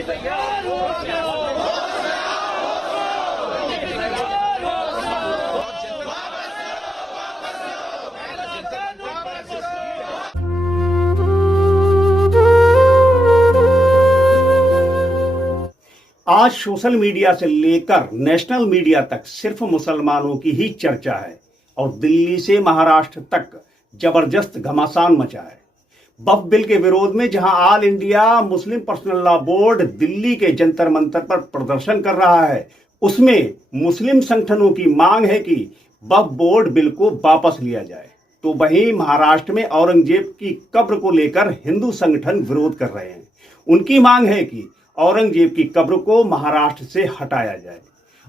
आज social media से लेकर नेशनल मीडिया तक सिर्फ मुसलमानों की ही चर्चा है और दिल्ली से महाराष्ट्र तक जबरदस्त घमासान मचा है। वक्फ बिल के विरोध में जहां all India Muslim personal law board Delhi के जंतर मंतर पर प्रदर्शन कर रहा है, उसमें मुस्लिम संगठनों की मांग है कि वक्फ बोर्ड बिल को वापस लिया जाए। तो वहीं महाराष्ट्र में औरंगजेब की कब्र को लेकर हिंदू संगठन विरोध कर रहे हैं। उनकी मांग है कि औरंगजेब की कब्र को महाराष्ट्र से हटाया जाए।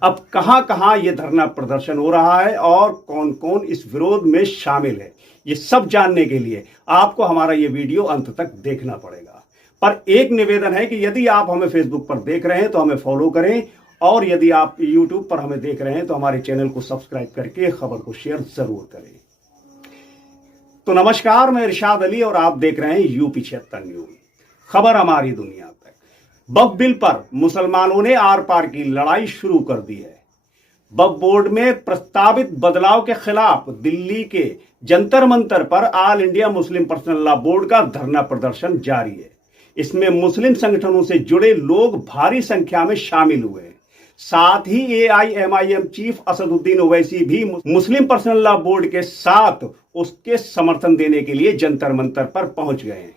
अब कहां कहां यह धरना प्रदर्शन हो रहा है और कौन कौन इस विरोध में शामिल है, ये सब जानने के लिए आपको हमारा ये वीडियो अंत तक देखना पड़ेगा। पर एक निवेदन है कि यदि आप हमें फेसबुक पर देख रहे हैं तो हमें फॉलो करें, और यदि आप यूट्यूब पर हमें देख रहे हैं तो हमारे चैनल को सब्सक्राइब करके खबर को शेयर जरूर करें। तो नमस्कार, मैं इरशाद अली और आप देख रहे हैं यूपी 76 न्यूज, खबर हमारी दुनिया तक। वक्फ बिल पर मुसलमानों ने आर पार की लड़ाई शुरू कर दी है। वक्फ बोर्ड में प्रस्तावित बदलाव के खिलाफ दिल्ली के जंतर मंतर पर all India Muslim personal law board का धरना प्रदर्शन जारी है। इसमें मुस्लिम संगठनों से जुड़े लोग भारी संख्या में शामिल हुए हैं। साथ ही AIMIM चीफ असदुद्दीन ओवैसी भी मुस्लिम पर्सनल लॉ बोर्ड के साथ उसके समर्थन देने के लिए जंतर मंतर पर पहुंच गए हैं।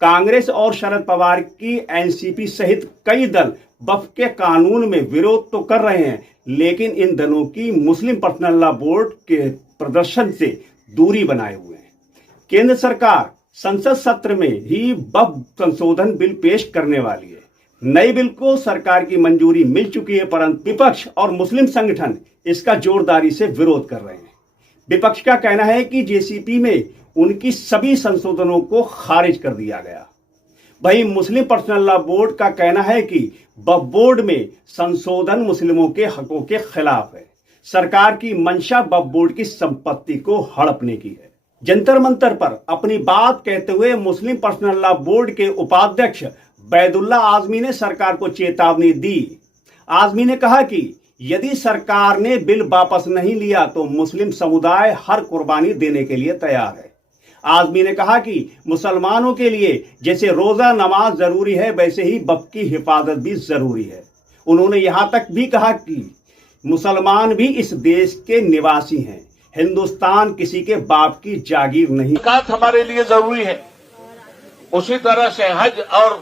कांग्रेस और शरद पवार की NCP सहित कई दल वक्फ के कानून में विरोध तो कर रहे हैं, लेकिन इन दलों की मुस्लिम पर्सनल लॉ बोर्ड के प्रदर्शन से दूरी बनाए हुए हैं। केंद्र सरकार संसद सत्र में ही वक्फ संशोधन बिल पेश करने वाली है। नए बिल को सरकार की मंजूरी मिल चुकी है, परंतु विपक्ष और मुस्लिम संगठन इसका जोरदारी से विरोध कर रहे हैं। विपक्ष का कहना है कि JCP में उनकी सभी संशोधनों को खारिज कर दिया गया। वहीं मुस्लिम पर्सनल लॉ बोर्ड का कहना है कि वक्फ बोर्ड में संशोधन मुस्लिमों के हकों के खिलाफ है। सरकार की मंशा वक्फ बोर्ड की संपत्ति को हड़पने की है। जंतर मंतर पर अपनी बात कहते हुए मुस्लिम पर्सनल लॉ बोर्ड के उपाध्यक्ष बैदुल्ला आजमी ने सरकार को चेतावनी दी। आजमी ने कहा कि यदि सरकार ने बिल वापस नहीं लिया तो मुस्लिम समुदाय हर कुर्बानी देने के लिए तैयार है। आजमी ने कहा कि मुसलमानों के लिए जैसे रोजा नमाज जरूरी है, वैसे ही वक्फ की हिफाजत भी जरूरी है। उन्होंने यहां तक भी कहा कि मुसलमान भी इस देश के निवासी हैं। हिंदुस्तान किसी के बाप की जागीर नहीं। ज़कात हमारे लिए जरूरी है, उसी तरह से हज और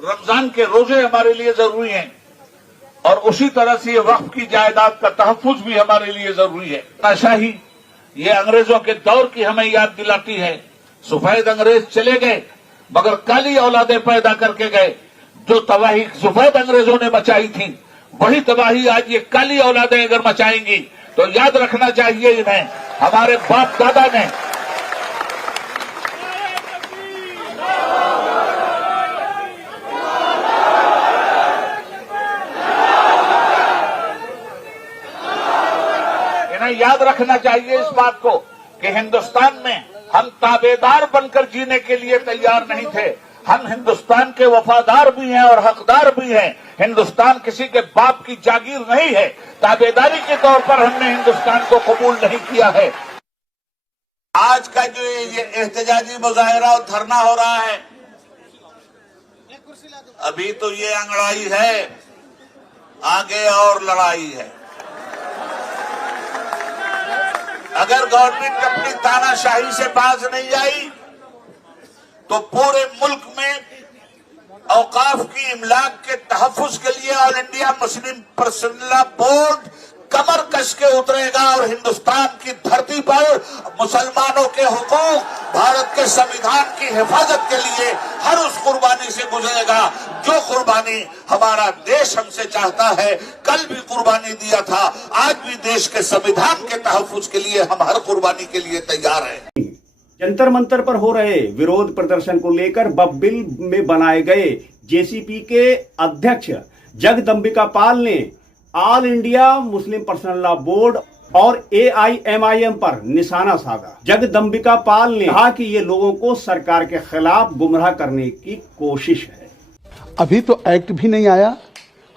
रमजान के रोजे हमारे लिए जरूरी हैं, और उसी तरह से ये वक्फ की जायदाद का तहफ्फुज भी हमारे लिए जरूरी है। तानाशाही ये अंग्रेजों के दौर की हमें याद दिलाती है। सफेद अंग्रेज चले गए मगर काली औलादें पैदा करके गए। जो तबाही सफेद अंग्रेजों ने मचाई थी, वही तबाही आज ये काली औलादें अगर मचाएंगी तो याद रखना चाहिए इन्हें, हमारे बाप दादा ने याद रखना चाहिए इस बात को कि हिंदुस्तान में हम ताबेदार बनकर जीने के लिए तैयार नहीं थे। हम हिंदुस्तान के वफादार भी हैं और हकदार भी हैं। हिंदुस्तान किसी के बाप की जागीर नहीं है। ताबेदारी के तौर पर हमने हिंदुस्तान को कबूल नहीं किया है। आज का जो ये एहतजाजी मुजाहिरा और धरना हो रहा है, अभी तो ये अंगड़ाई है, आगे और लड़ाई है। अगर गवर्नमेंट अपनी तानाशाही से बाज नहीं आई तो पूरे मुल्क में औकाफ की इमलाक के तहफ्फुज के लिए all India Muslim personal law board कमर कस के उतरेगा और हिंदुस्तान की धरती पर मुसलमानों के हुकूक, भारत के संविधान की हिफाजत के लिए हर उस कुर्बानी से गुजरेगा जो कुर्बानी हमारा देश हमसे चाहता है। कल भी कुर्बानी दिया था, आज भी देश के संविधान के तहफ्फुज के लिए हम हर कुर्बानी के लिए तैयार हैं। जंतर मंतर पर हो रहे विरोध प्रदर्शन को लेकर वक्फ बिल में बनाए गए JCP के अध्यक्ष जगदम्बिका पाल ने all India Muslim personal law board और AIMIM पर निशाना साधा। जगदम्बिका पाल ने कहा कि ये लोगों को सरकार के खिलाफ गुमराह करने की कोशिश है। अभी तो एक्ट भी नहीं आया।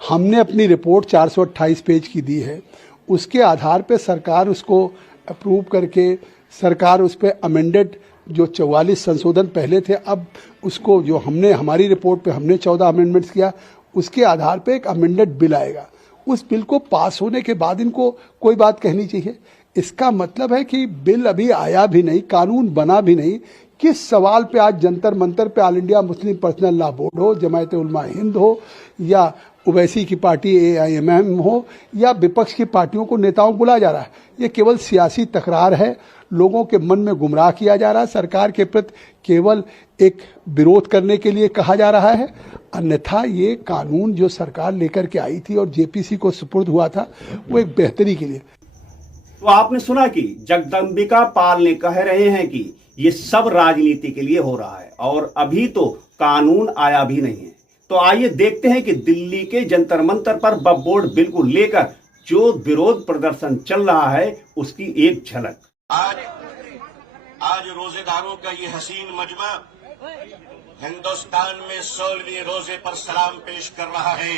हमने अपनी रिपोर्ट 428 पेज की दी है, उसके आधार पे सरकार उसको अप्रूव करके सरकार उस पर अमेंडेड जो 44 संशोधन पहले थे, अब उसको जो हमने हमारी रिपोर्ट पे हमने 14 अमेंडमेंट्स किया, उसके आधार पे एक अमेंडेड बिल आएगा। उस बिल को पास होने के बाद इनको कोई बात कहनी चाहिए। इसका मतलब है कि बिल अभी आया भी नहीं, कानून बना भी नहीं। किस सवाल पे आज जंतर मंतर पे all India Muslim personal law board हो, जमायत उलमा हिंद हो या ओवैसी की पार्टी AIMM हो या विपक्ष की पार्टियों को नेताओं को बुलाया जा रहा है। ये केवल सियासी तकरार है, लोगों के मन में गुमराह किया जा रहा है, सरकार के प्रति केवल एक विरोध करने के लिए कहा जा रहा है। अन्यथा ये कानून जो सरकार लेकर के आई थी और JPC को सुपुर्द हुआ था, वो एक बेहतरी के लिए। तो आपने सुना कि जगदम्बिका पाल ने कह रहे हैं कि ये सब राजनीति के लिए हो रहा है और अभी तो कानून आया भी नहीं है। तो आइए देखते हैं कि दिल्ली के जंतर मंतर पर वक्फ बोर्ड बिल को लेकर जो विरोध प्रदर्शन चल रहा है उसकी एक झलक। आज रोजेदारों का ये हसीन मजमा हिंदुस्तान में 16वें रोजे पर सलाम पेश कर रहा है,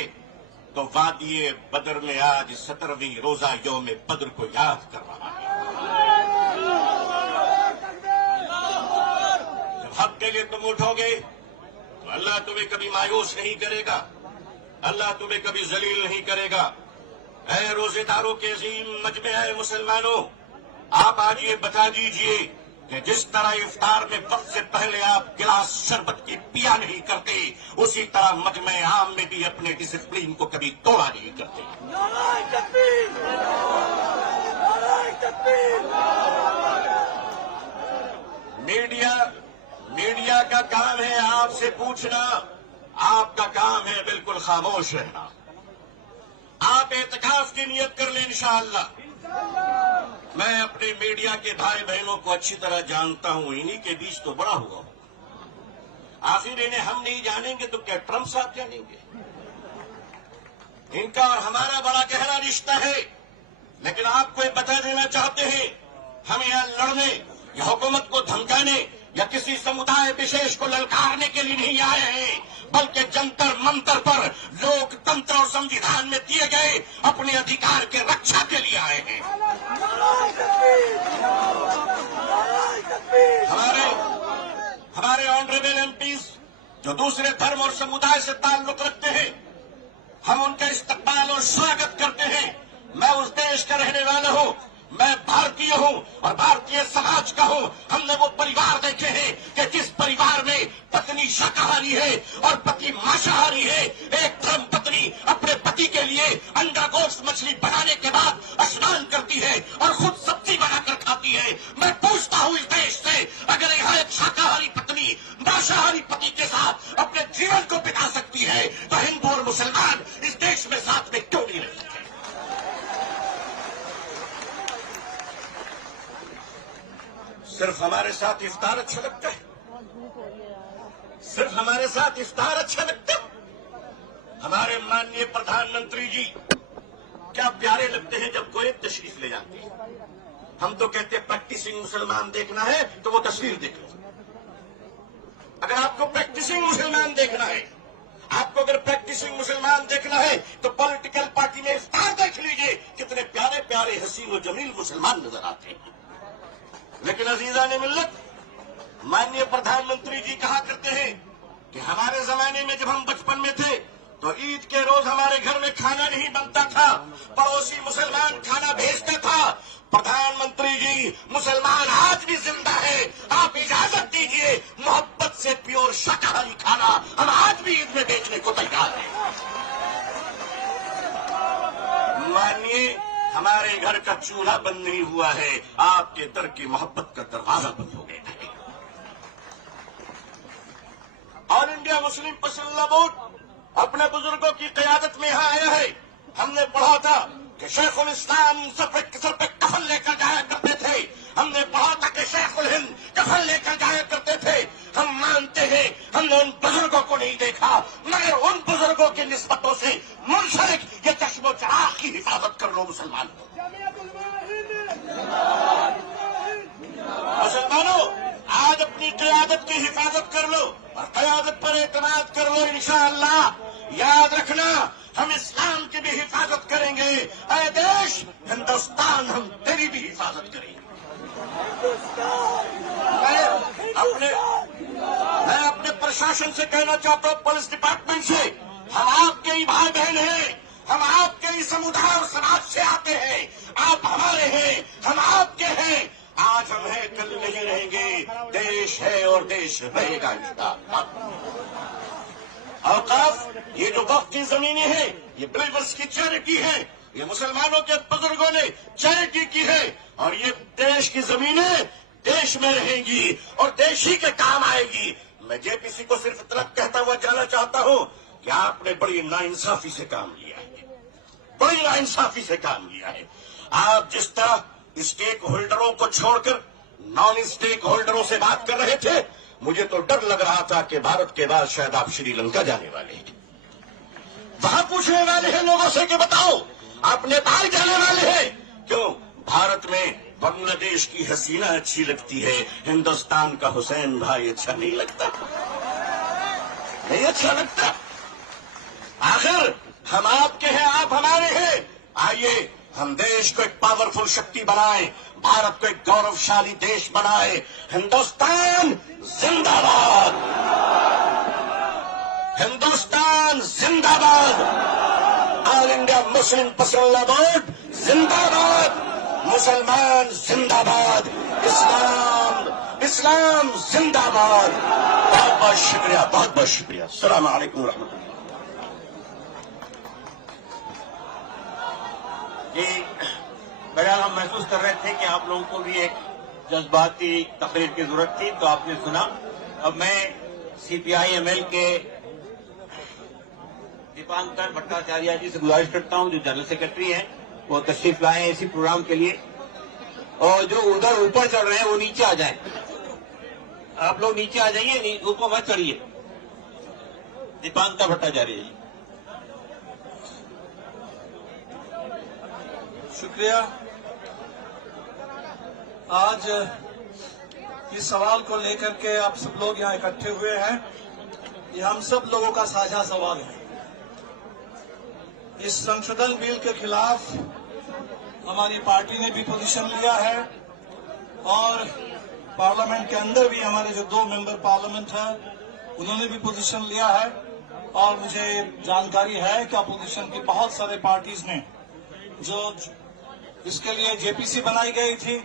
तो वादिये बदर में आज 17वीं रोजा यौम बद्र को याद कर रहा है। जब हक के लिए तुम उठोगे तो अल्लाह तुम्हें कभी मायूस नहीं करेगा, अल्लाह तुम्हें कभी जलील नहीं करेगा। ऐ रोजेदारों के अजीम मजमे, ऐ मुसलमानों, आप आज ये बता दीजिए कि जिस तरह इफ्तार में वक्त से पहले आप गिलास शरबत की पिया नहीं करते, उसी तरह मजमे आम में भी अपने डिसिप्लिन को कभी तोड़ा नहीं करते। मीडिया का काम है आपसे पूछना, आपका काम है बिल्कुल खामोश रहना। आप एतकाफ की नियत कर लें इंशाअल्लाह। मैं अपने मीडिया के भाई बहनों को अच्छी तरह जानता हूं, इन्हीं के बीच तो बड़ा हुआ हूं। आखिर इन्हें हम नहीं जानेंगे तो क्या ट्रंप साहब जानेंगे? इनका और हमारा बड़ा गहरा रिश्ता है। लेकिन आपको ये बता देना चाहते हैं, हम यहां लड़ने या हुकूमत को धमकाने या किसी समुदाय विशेष को ललकारने के लिए नहीं आए हैं, बल्कि जंतर मंतर पर लोकतंत्र और संविधान में दिए गए अपने अधिकार के रक्षा के लिए आए हैं। हमारे ऑनरेबल MPs जो दूसरे धर्म और समुदाय से ताल्लुक रखते हैं, हम उनका इस्तकबाल और स्वागत करते हैं। मैं उस देश का रहने वाला हूं, मैं भारतीय हूं और भारतीय समाज का हूं। हमने वो परिवार देखे हैं कि जिस परिवार में पत्नी शाकाहारी है और पति मांसाहारी है। एक धर्म पत्नी अपने पति के लिए अंडा गोश्त मछली बनाने के बाद स्नान करती है और खुद सब्जी बनाकर खाती है। मैं पूछता हूं इस देश से, अगर यहाँ एक शाकाहारी पत्नी मांसाहारी पति के साथ अपने जीवन को बिता सकती है, तो हिंदू और मुसलमान इस देश में साथ में क्यों नहीं रह सकते? सिर्फ हमारे साथ इफ्तार अच्छा लगता है, सिर्फ हमारे साथ इफ्तार अच्छा लगता है। हमारे माननीय प्रधानमंत्री जी क्या प्यारे लगते हैं जब कोई तशरीफ ले जाते हैं। हम तो कहते हैं प्रैक्टिसिंग मुसलमान देखना है तो वो तस्वीर देख लो। अगर आपको प्रैक्टिसिंग मुसलमान देखना है, आपको अगर प्रैक्टिसिंग मुसलमान देखना है तो पॉलिटिकल पार्टी में इफ्तार देख लीजिए, कितने प्यारे प्यारे हसीन और जमील मुसलमान नजर आते हैं। लेकिन अजीजान मिल्लत, माननीय प्रधानमंत्री जी कहा करते हैं कि हमारे जमाने में जब हम बचपन में थे तो ईद के रोज हमारे घर में खाना नहीं बनता था, पड़ोसी मुसलमान खाना भेजता था। प्रधानमंत्री जी, मुसलमान आज भी जिंदा है। आप इजाजत दीजिए, मोहब्बत से प्योर शाकाहारी खाना हम आज भी ईद में बेचने को तैयार हैं। मानिए, हमारे घर का चूल्हा बंद नहीं हुआ है, आपके दर की मोहब्बत का दरवाजा बंद हो गया है। All India Muslim personal law board अपने बुजुर्गों की क़यादत में यहाँ आया है। हमने पढ़ा था कि शेखुल इस्लाम सर पे कफन लेकर जाया करते थे। हमने पढ़ा था कि शेखुल हिंद कफन लेकर जाया करते थे। हम मानते हैं हमने उन बुजुर्गों को नहीं देखा, मगर उन बुजुर्गों की निस्बतों से मुनसलिक ये चश्मो चराग की हिफाजत कर लो मुसलमान। मुसलमानों, आज अपनी क़यादत की हिफाजत कर लो और क़यादत पर एतमाद कर लो। इंशाअल्लाह याद रखना, हम इस्लाम की भी हिफाजत करेंगे। ऐ देश हिंदुस्तान, हम तेरी भी हिफाजत करेंगे। मैं अपने प्रशासन से कहना चाहता हूँ, पुलिस डिपार्टमेंट से, हम आपके ही भाई बहन हैं, हम आपके ही समुदाय और समाज से आते हैं। आप हमारे हैं, हम आपके हैं। आज हम हैं, कल नहीं रहेंगे। देश है और देश रहेगा इंशाअल्लाह। औकाफ, ये जो वक्फ की जमीनें हैं, ये बिलीवर्स की चैरिटी है, ये मुसलमानों के बुजुर्गों ने चैरिटी की है, और ये देश की जमीनें देश में रहेंगी और देश ही के काम आएगी। मैं जेपीसी को सिर्फ इतना कहता हुआ जाना चाहता हूं कि आपने बड़ी नाइंसाफी से काम लिया है, बड़ी नाइंसाफी से काम लिया है। आप जिस तरह स्टेक होल्डरों को छोड़कर नॉन स्टेक होल्डरों से बात कर रहे थे, मुझे तो डर लग रहा था कि भारत के बाद शायद आप श्रीलंका जाने वाले हैं। वहां पूछने वाले हैं लोगों से कि बताओ आप नेपाल जाने वाले हैं क्यों? भारत में बांग्लादेश की हसीना अच्छी लगती है, हिंदुस्तान का हुसैन भाई अच्छा नहीं लगता, नहीं अच्छा लगता। आखिर हम आपके हैं, आप हमारे हैं। आइए हम देश को एक पावरफुल शक्ति बनाएं, भारत को एक गौरवशाली देश बनाएं। हिंदुस्तान जिंदाबाद, हिंदुस्तान जिंदाबाद, all India Muslim personal board जिंदाबाद, मुसलमान जिंदाबाद, इस्लाम जिंदाबाद। बहुत बहुत शुक्रिया, बहुत बहुत शुक्रिया। अस्सलाम वालेकुम रहमतुल्लाह। बहरहाल हम महसूस कर रहे थे कि आप लोगों को भी एक जज्बाती तकरीर की जरूरत थी, तो आपने सुना। अब मैं सीपीआई एमएल के दीपांकर भट्टाचार्य जी से गुजारिश करता हूं, जो जनरल सेक्रेटरी हैं, वो तशरीफ लाए हैं इसी प्रोग्राम के लिए, और जो उधर ऊपर चढ़ रहे हैं वो नीचे आ जाएं। आप लोग नीचे आ जाइए, ऊपर मत चढ़िए। दीपांकर भट्टाचार्य जी। शुक्रिया। आज इस सवाल को लेकर के आप सब लोग यहाँ इकट्ठे हुए हैं, ये हम सब लोगों का साझा सवाल है। इस संशोधन बिल के खिलाफ हमारी पार्टी ने भी पोजीशन लिया है, और पार्लियामेंट के अंदर भी हमारे जो 2 मेंबर पार्लियामेंट हैं उन्होंने भी पोजीशन लिया है। और मुझे जानकारी है कि अपोजिशन की बहुत सारे पार्टीज ने जो इसके लिए जेपीसी बनाई गई थी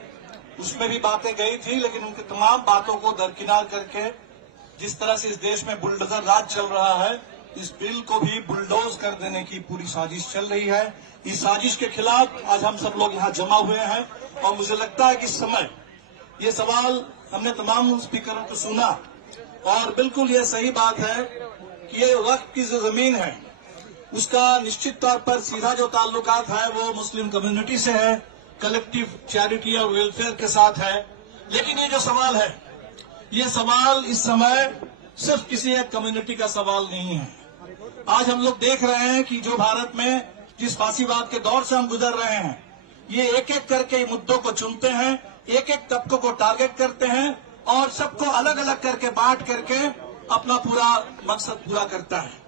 उसमें भी बातें गई थी, लेकिन उनकी तमाम बातों को दरकिनार करके जिस तरह से इस देश में बुलडोजर राज चल रहा है, इस बिल को भी बुलडोज कर देने की पूरी साजिश चल रही है। इस साजिश के खिलाफ आज हम सब लोग यहाँ जमा हुए हैं, और मुझे लगता है कि इस समय ये सवाल हमने तमाम स्पीकरों को सुना, और बिल्कुल ये सही बात है कि ये वक्फ की जो जमीन है उसका निश्चित तौर पर सीधा जो ताल्लुकात है वो मुस्लिम कम्युनिटी से है, कलेक्टिव चैरिटी और वेलफेयर के साथ है। लेकिन ये जो सवाल है, ये सवाल इस समय सिर्फ किसी एक कम्युनिटी का सवाल नहीं है। आज हम लोग देख रहे हैं कि जो भारत में जिस फासीवाद के दौर से हम गुजर रहे हैं, ये एक एक करके मुद्दों को चुनते हैं, एक एक तबकों को टारगेट करते हैं, और सबको अलग अलग करके बांट करके अपना पूरा मकसद पूरा करता है।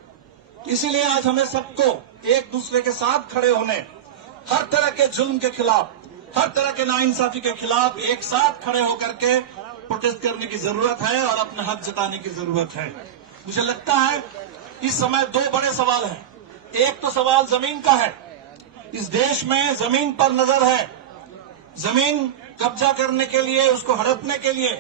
इसीलिए आज हमें सबको एक दूसरे के साथ खड़े होने, हर तरह के जुल्म के खिलाफ, हर तरह के नाइंसाफी के खिलाफ एक साथ खड़े होकर के प्रोटेस्ट करने की जरूरत है और अपना हक जताने की जरूरत है। मुझे लगता है इस समय 2 बड़े सवाल हैं। एक तो सवाल जमीन का है, इस देश में जमीन पर नजर है, जमीन कब्जा करने के लिए, उसको हड़पने के लिए।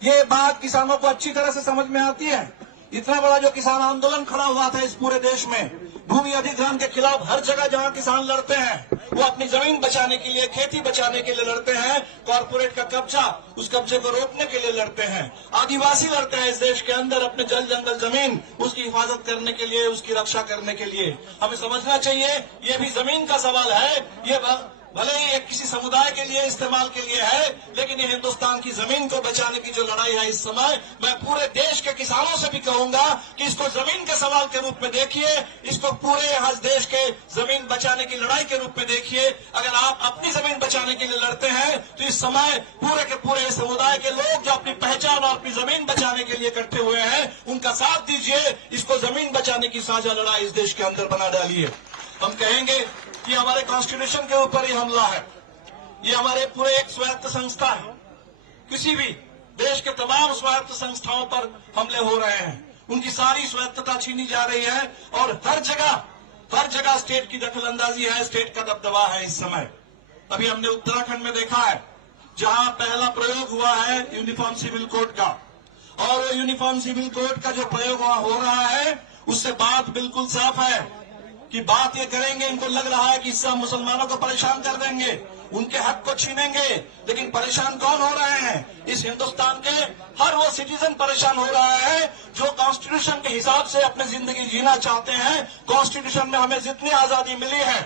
ये बात किसानों को अच्छी तरह से समझ में आती है। इतना बड़ा जो किसान आंदोलन खड़ा हुआ था इस पूरे देश में, भूमि अधिग्रहण के खिलाफ, हर जगह जहां किसान लड़ते हैं वो अपनी जमीन बचाने के लिए, खेती बचाने के लिए लड़ते हैं, कॉर्पोरेट का कब्जा, उस कब्जे को रोकने के लिए लड़ते हैं। आदिवासी लड़ते हैं इस देश के अंदर अपने जल जंगल जमीन, उसकी हिफाजत करने के लिए, उसकी रक्षा करने के लिए। हमें समझना चाहिए ये भी जमीन का सवाल है, ये भले ही ये किसी समुदाय के लिए इस्तेमाल के लिए है, लेकिन ये हिंदुस्तान की जमीन को बचाने की जो लड़ाई है इस समय, मैं पूरे देश के किसानों से भी कहूंगा कि इसको जमीन के सवाल के रूप में देखिए, इसको पूरे यहाँ देश के जमीन बचाने की लड़ाई के रूप में देखिए। अगर आप अपनी जमीन बचाने के लिए लड़ते हैं तो इस समय पूरे के पूरे समुदाय के लोग जो अपनी पहचान और अपनी जमीन बचाने के लिए इकट्ठे हुए हैं, उनका साथ दीजिए। इसको जमीन बचाने की साझा लड़ाई इस देश के अंदर बना डालिए। हम कहेंगे कि हमारे कॉन्स्टिट्यूशन के ऊपर ही हमला है, ये हमारे पूरे एक स्वायत्त संस्था है, किसी भी देश के तमाम स्वायत्त संस्थाओं पर हमले हो रहे हैं, उनकी सारी स्वायत्तता छीनी जा रही है और हर जगह स्टेट की दखलंदाजी है, स्टेट का दबदबा है इस समय। अभी हमने उत्तराखंड में देखा है जहां पहला प्रयोग हुआ है यूनिफॉर्म सिविल कोड का, और वो यूनिफॉर्म सिविल कोड का जो प्रयोग वहां हो रहा है उससे बात बिल्कुल साफ है कि बात ये करेंगे, इनको लग रहा है कि इससे हम मुसलमानों को परेशान कर देंगे, उनके हक को छीनेंगे। लेकिन परेशान कौन हो रहे हैं? इस हिंदुस्तान के हर वो सिटीजन परेशान हो रहा है जो कॉन्स्टिट्यूशन के हिसाब से अपनी जिंदगी जीना चाहते हैं। कॉन्स्टिट्यूशन में हमें जितनी आजादी मिली है,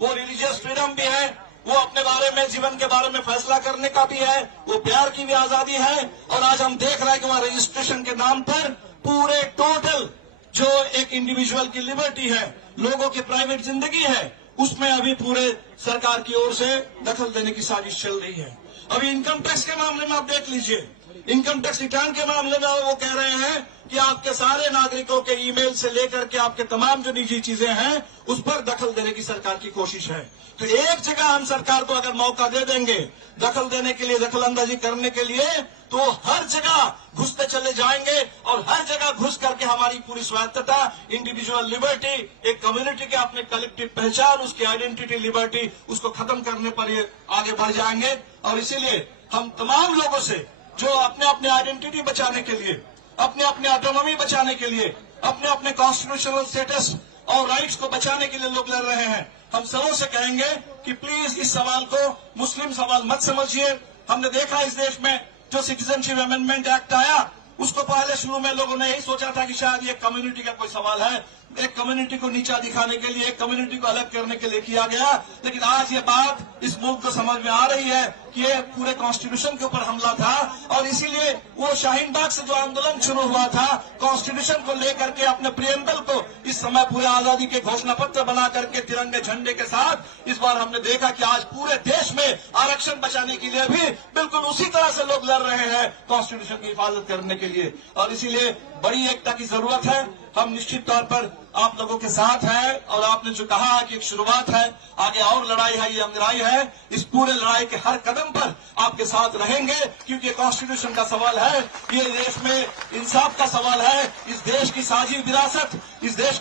वो रिलीजियस फ्रीडम भी है, वो अपने बारे में, जीवन के बारे में फैसला करने का भी है, वो प्यार की भी आजादी है। और आज हम देख रहे हैं कि वहां रजिस्ट्रेशन के नाम पर पूरे टोटल जो एक इंडिविजुअल की लिबर्टी है, लोगों की प्राइवेट जिंदगी है, उसमें अभी पूरे सरकार की ओर से दखल देने की साजिश चल रही है। अभी इनकम टैक्स के मामले में आप देख लीजिए, इनकम टैक्स रिटर्न के मामले में वो कह रहे हैं कि आपके सारे नागरिकों के ईमेल से लेकर के आपके तमाम जो निजी चीजें हैं उस पर दखल देने की सरकार की कोशिश है। तो एक जगह हम सरकार को अगर मौका दे देंगे दखल देने के लिए, दखलंदाजी करने के लिए, तो हर जगह घुसते चले जाएंगे और हर जगह घुस करके हमारी पूरी स्वायत्तता, इंडिविजुअल लिबर्टी, एक कम्युनिटी के अपने कलेक्टिव पहचान, उसकी आइडेंटिटी लिबर्टी, उसको खत्म करने पर ये आगे बढ़ जाएंगे। और इसीलिए हम तमाम लोगों से जो अपने अपने आइडेंटिटी बचाने के लिए, अपने अपने ऑटोनॉमी बचाने के लिए, अपने अपने कॉन्स्टिट्यूशनल स्टेटस और राइट्स को बचाने के लिए लोग लड़ रहे हैं, हम सबों से कहेंगे कि प्लीज इस सवाल को मुस्लिम सवाल मत समझिए। हमने देखा इस देश में जो सिटीजनशिप अमेंडमेंट एक्ट आया, उसको पहले शुरू में लोगों ने यही सोचा था कि शायद ये कम्युनिटी का कोई सवाल है, एक कम्युनिटी को नीचा दिखाने के लिए, एक कम्युनिटी को अलग करने के लिए किया गया। लेकिन आज ये बात इस मुल्क को समझ में आ रही है कि ये पूरे कॉन्स्टिट्यूशन के ऊपर हमला था। और इसीलिए वो शाहीन बाग से जो आंदोलन शुरू हुआ था कॉन्स्टिट्यूशन को लेकर के, अपने प्रियम्बल को इस समय पूरे आजादी के घोषणा पत्र बना करके तिरंगे झंडे के साथ, इस बार हमने देखा कि आज पूरे देश में आरक्षण बचाने के लिए भी बिल्कुल उसी तरह से लोग लड़ रहे हैं कॉन्स्टिट्यूशन की हिफाजत करने के लिए। और इसीलिए बड़ी एकता की जरूरत है। हम निश्चित तौर पर आप लोगों के साथ हैं और आपने जो कहा कि एक शुरुआत है, आगे और लड़ाई है, ये लड़ाई है, इस पूरे लड़ाई के हर कदम पर आपके साथ रहेंगे, क्योंकि कॉन्स्टिट्यूशन का सवाल है, ये देश में इंसाफ का सवाल है, इस देश की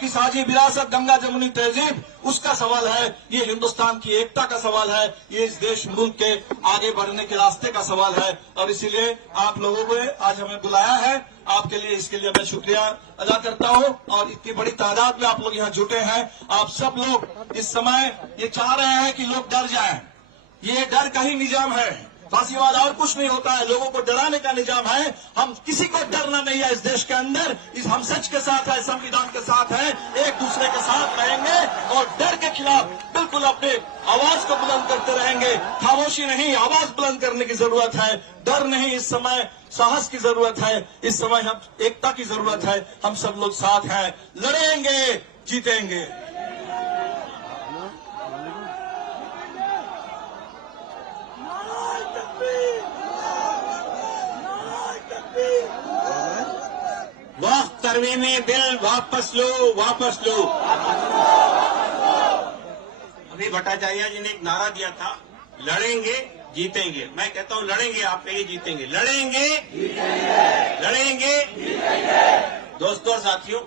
साझी विरासत गंगा जमुनी तहजीब, उसका सवाल है, ये हिंदुस्तान की एकता का सवाल है, ये इस देश मुल्क के आगे बढ़ने के रास्ते का सवाल है। और इसीलिए आप लोगों को आज हमें बुलाया है, आपके लिए, इसके लिए मैं शुक्रिया अदा करता हूं। और इतनी बड़ी तादाद में आप लोग यहाँ जुटे हैं, आप सब लोग इस समय ये चाह रहे हैं कि लोग डर जाएं, ये डर का ही निजाम है, फांसीवाद और कुछ नहीं होता है, लोगों को डराने का निजाम है। हम किसी को डरना नहीं है इस देश के अंदर, इस हम सच के साथ है, संविधान के साथ है, एक दूसरे के साथ रहेंगे और डर के खिलाफ बिल्कुल अपने आवाज को बुलंद करते रहेंगे। खामोशी नहीं, आवाज बुलंद करने की जरूरत है, डर नहीं, इस समय साहस की जरूरत है, इस समय हम एकता की जरूरत है। हम सब लोग साथ हैं, लड़ेंगे, जीतेंगे। वक्त तरमीमी बिल वापस लो, वापस लो। अभी भट्टाचार्य जी ने एक नारा दिया था, लड़ेंगे जीतेंगे। मैं कहता हूं लड़ेंगे, आप कहिए जीतेंगे। लड़ेंगे लड़ेंगे। दोस्तों और साथियों,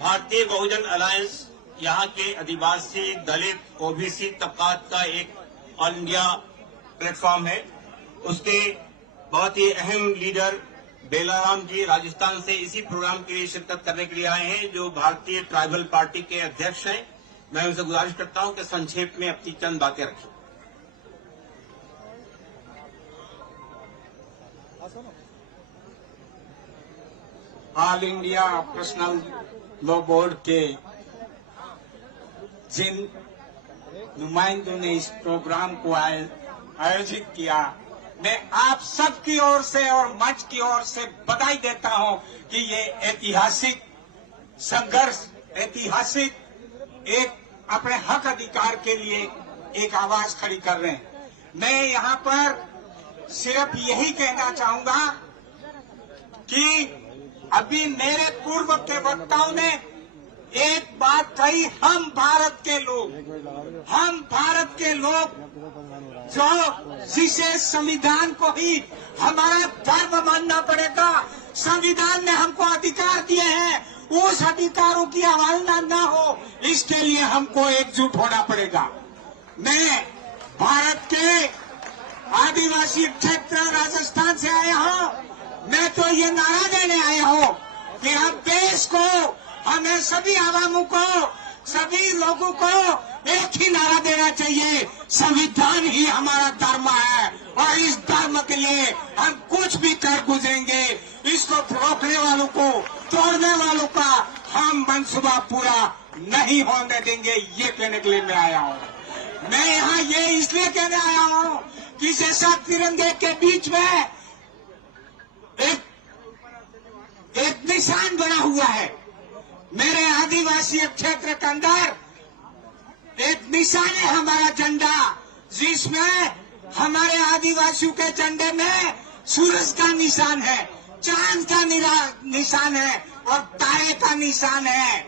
भारतीय बहुजन अलायंस यहाँ के आदिवासी, दलित, ओबीसी तबकात का एक ऑल इंडिया प्लेटफॉर्म है। उसके बहुत ही अहम लीडर बेलाराम जी राजस्थान से इसी प्रोग्राम के लिए शिरकत करने के लिए आए हैं, जो भारतीय ट्राइबल पार्टी के अध्यक्ष हैं। मैं उनसे गुजारिश करता हूं कि संक्षेप में अपनी चंद बातें रखें। All India personal law board के जिन नुमाइंदों ने इस प्रोग्राम को आयोजित किया। मैं आप सबकी ओर से और मंच की ओर से बधाई देता हूं कि ये ऐतिहासिक संघर्ष, ऐतिहासिक एक अपने हक अधिकार के लिए एक आवाज खड़ी कर रहे हैं। मैं यहाँ पर सिर्फ यही कहना चाहूंगा कि अभी मेरे पूर्व के वक्ताओं ने एक बात कही, हम भारत के लोग जो जिसे संविधान को ही हमारा धर्म मानना पड़ेगा, संविधान ने हमको अधिकार दिए हैं, उस अधिकारों की अवहेलना न हो, इसके लिए हमको एकजुट होना पड़ेगा। मैं भारत के आदिवासी क्षेत्र राजस्थान से आया हूँ। मैं तो ये नारा देने आया हूँ कि हम देश को, हमें सभी आवामों को, सभी लोगों को एक ही नारा देना चाहिए, संविधान ही हमारा धर्म है और इस धर्म के लिए हम कुछ भी कर गुजरेंगे। इसको रोकने वालों को, तोड़ने वालों का हम मंसूबा पूरा नहीं होने देंगे, ये कहने के लिए मैं आया हूँ। मैं यहाँ ये इसलिए कहने आया हूँ कि जैसा तिरंगे के बीच में एक निशान बना हुआ है, मेरे आदिवासी क्षेत्र के अंदर एक निशान है हमारा झंडा, जिसमें हमारे आदिवासियों के झंडे में सूरज का निशान है, चांद का निशान है और तारे का निशान है।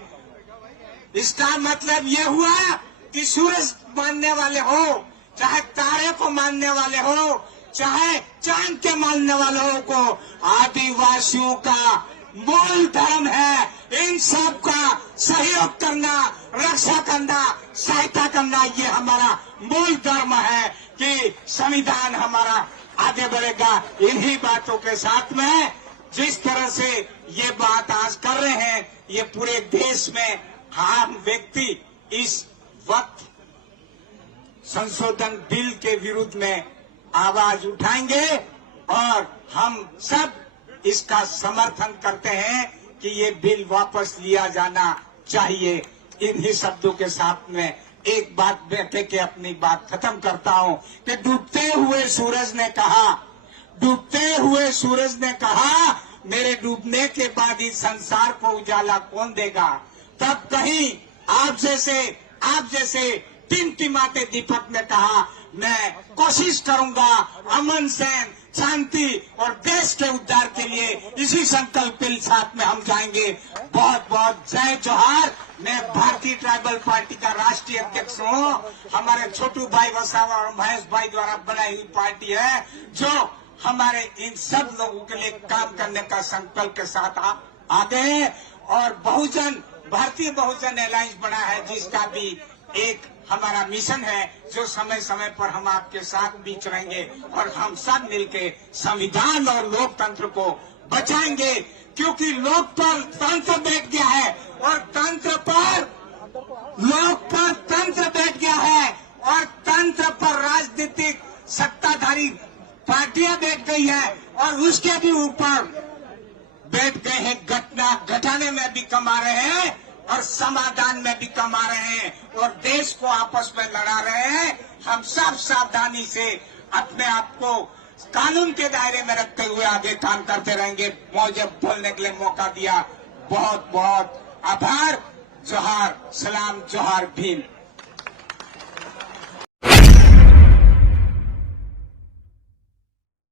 इसका मतलब ये हुआ कि सूरज मानने वाले हो, चाहे तारे को मानने वाले हो, चाहे चांद के मानने वालों को, आदिवासियों का मूल धर्म है इन सब का सहयोग करना, रक्षा करना, सहायता करना। ये हमारा मूल धर्म है कि संविधान हमारा आगे बढ़ेगा। इन्हीं बातों के साथ में जिस तरह से ये बात आज कर रहे हैं, ये पूरे देश में आम व्यक्ति इस वक्त संशोधन बिल के विरुद्ध में आवाज उठाएंगे और हम सब इसका समर्थन करते हैं कि ये बिल वापस लिया जाना चाहिए। इन्हीं शब्दों के साथ में एक बात कह के अपनी बात खत्म करता हूं कि डूबते हुए सूरज ने कहा मेरे डूबने के बाद इस संसार को उजाला कौन देगा। तब कहीं आप जैसे टिमटिमाते दीपक ने कहा मैं कोशिश करूंगा अमन सेन, शांति और देश के उद्धार के लिए। इसी संकल्प के साथ में हम जाएंगे। बहुत बहुत जय जोहार। मैं भारतीय ट्राइबल पार्टी का राष्ट्रीय अध्यक्ष हूँ। हमारे छोटू भाई वसावा और महेश भाई द्वारा बनाई हुई पार्टी है जो हमारे इन सब लोगों के लिए काम करने का संकल्प के साथ आप आगे हैं। और भारतीय बहुजन अलायंस बना है, जिसका भी एक हमारा मिशन है जो समय समय पर हम आपके साथ बीच रहेंगे और हम सब मिलके संविधान और लोकतंत्र को बचाएंगे। क्योंकि लोकतंत्र बैठ गया है और तंत्र बैठ गया है और तंत्र पर राजनीतिक सत्ताधारी पार्टियां बैठ गई है और उसके भी ऊपर बैठ गए हैं, घटाने में भी कमा रहे हैं और समाधान में भी कमा रहे हैं और देश को आपस में लड़ा रहे हैं। हम सब सावधानी से अपने आप को कानून के दायरे में रखते हुए आगे काम करते रहेंगे। मुझे बोलने के लिए मौका दिया, बहुत बहुत आभार। जोहार, सलाम, जोहार भीम।